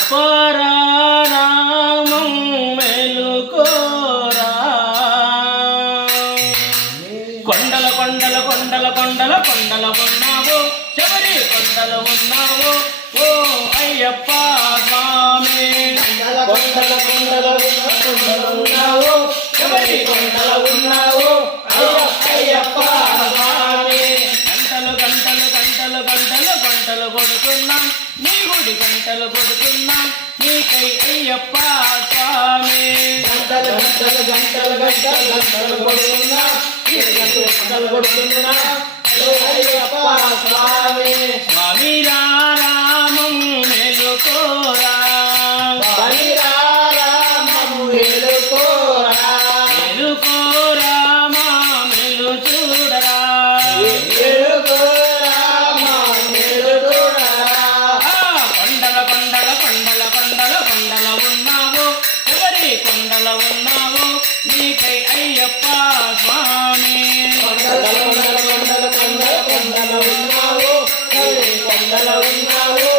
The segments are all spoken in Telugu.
చెప్పరా రామం మెలుకోరా కొండల కొండల కొండల కొండల కొండల ఉన్నావు శబరి కొండల ఉన్నావు ఓ అయ్యప్ప స్వామి కొండల కొండల కొండల ఉన్నావు శబరి కొండల ఉన్నావు అయ్యప్ప స్వామి గంటలు గంటలు గంటలు గంటలు గంటలు కొడుతున్నాం నీ గుడి గంటలు కొడుతున్నాం నీకై అయ్యప్ప స్వామి గంటలు గంటలు గంటలు గంటలు గంటలు కొడుతున్నాం గంటలు కొడుతున్నాం అయ్యప్ప స్వామి స్వామి రామం మెలుకోరా స్వామి రామం మెలుకోరా మెలుకోరా మా మెలు చూడరా కొండల ఉన్నావు నీకై అయ్యప్ప స్వామి కొండల కొండల కొండల కొండల ఉన్నావు కొండల ఉన్నావు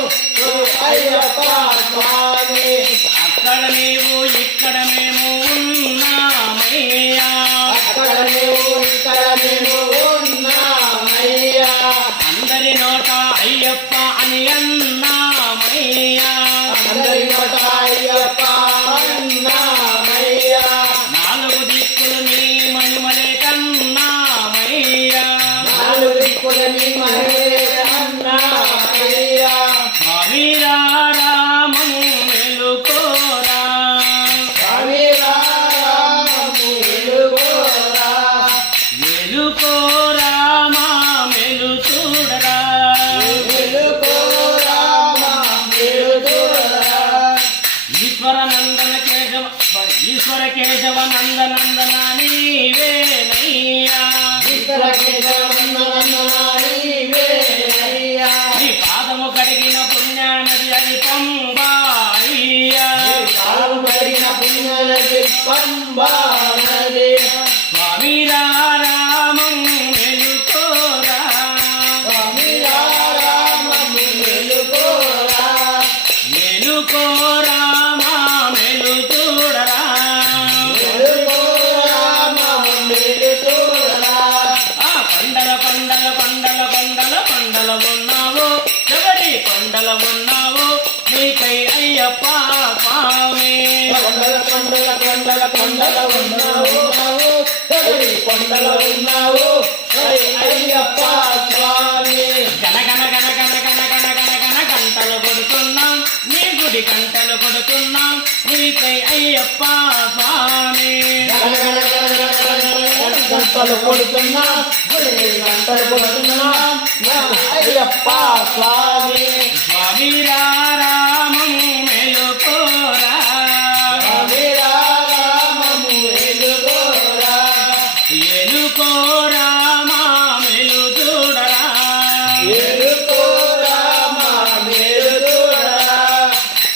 అయ్యప్ప స్వామి అక్కడ నీవు ఇక్కడ మేము ఉన్నామయ్యా అక్కడ నీవు ఇక్కడ మేము ఉన్నామయ్యా అందరి నోట అయ్యప్ప అని అన్నామయ్యా అందరి నోట అయ్యప్ప నాలుగు దిక్కులు నీ మహిమలే కన్నామయ్యా నాలుగు దిక్కులు నీ మహిమలే కన్నామయ్యా స్వామి రామం మెలుకోరా స్వామి రామం మెలుకోరా మెలుకోరా మా మెలు చూడరా మెలుకోరా మా మెలు చూడరా ఈశ్వరనందన ఈశ్వర కేశవ నంద నందన నీవేనయ్యా ఈశ్వర కేశవ నందన నీవేనయ్యా నీ పాదము కడిగిన పుణ్యానది అది పంబా అయ్యా పాదము కడిగిన పుణ్యానది పంబా నది స్వామి రామం మెలుకోరా స్వామి రామం మెలుకోరా మెలుకోరా మా మెలు చూడరా కొండల కొండల కొండల కొండల కొండల ఉన్నావు శబరి కొండల ఉన్నావు నీకై అయ్యప్ప స్వామి కొండల కొండల కొండల కొండల ఉన్నావు శబరి కొండల ఉన్నావు అయ్యప్ప స్వామి గన గన గన గన గన గన గన గన గంటలు కొడుతున్నాం నీ గుడి గంటలు కొడుతున్నాం నీకై అయ్యప్ప స్వామి గంటలు కొడుతున్నాం గంటలు కొడుతున్నాం అయ్యప్ప స్వామి స్వామి రామం మెలుకోరా స్వామి రామం మెలుకోరా ఎలుకోరా మా మెలు చూడరా ఎలుకోరా మా మెలు చూడరా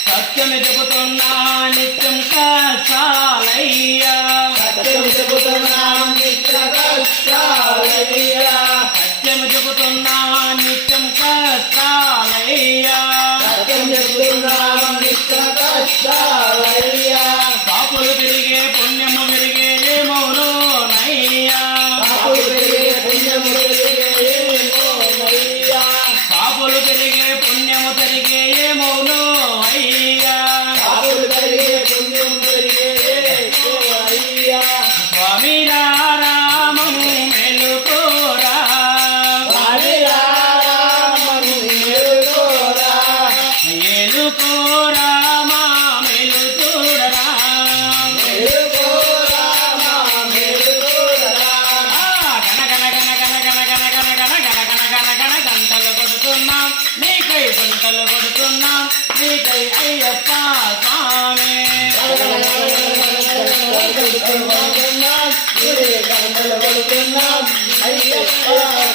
సత్యము చెబుతున్నా నిత్యం కష్టాలయ్యా సత్యము చెబుతున్నా సత్యము చెబుతున్నా నిత్యం కష్టాలయ్యా సత్యం చెబుతున్నా నిత్యం కష్టాలయ్యా పాపులు పెరిగే పుణ్యము పెరిగే ఏమోనయ్యా పాపులు పెరిగే పుణ్యము పెరిగే ఏమోనయ్యా పాపులు పెరిగే పుణ్యము పెరిగే ఏమోనో అయ్యా పాపులు పెరిగే పుణ్యము పెరిగే అయ్యా స్వామి రామం మెలుకోరా స్వామి రామం మెలుకోరా ఎలుకోరా మా మెలు చూడరా మెలుకోరా మా మెలు చూడరా గన గన గన గన గన గన గన గన గన గన గన గన గంటలు కొడుతున్నాం నీకై గంటలు కొడుతున్నాం నీకై అయ్యప్ప స్వామి గంటలు కొడుతున్నాం అయ్యప్ప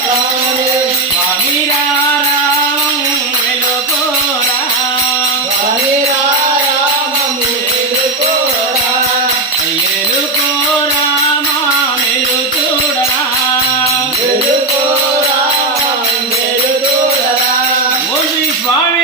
స్వామి స్వామి రామం మెలుకోరా స్వామి రామం మెలుకోరా ఎలుకోరా మా మెలు చూడరా మెలుకోరా మెలు చూడరా ఓ స్వామి